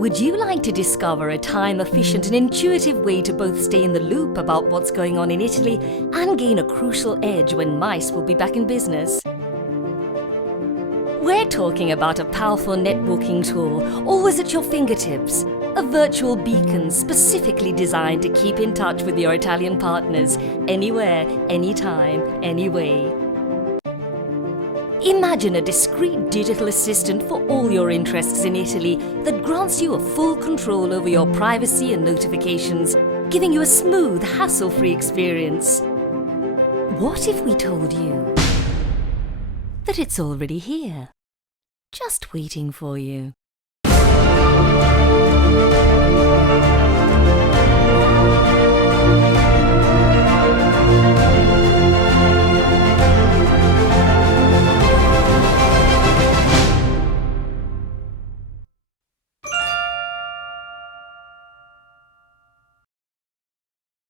Would you like to discover a time-efficient and intuitive way to both stay in the loop about what's going on in Italy and gain a crucial edge when MICE will be back in business? We're talking about a powerful networking tool, always at your fingertips. A virtual beacon specifically designed to keep in touch with your Italian partners anywhere, anytime, anyway. Imagine a discreet digital assistant for all your interests in Italy that grants you a full control over your privacy and notifications, giving you a smooth, hassle-free experience. What if we told you that it's already here, just waiting for you?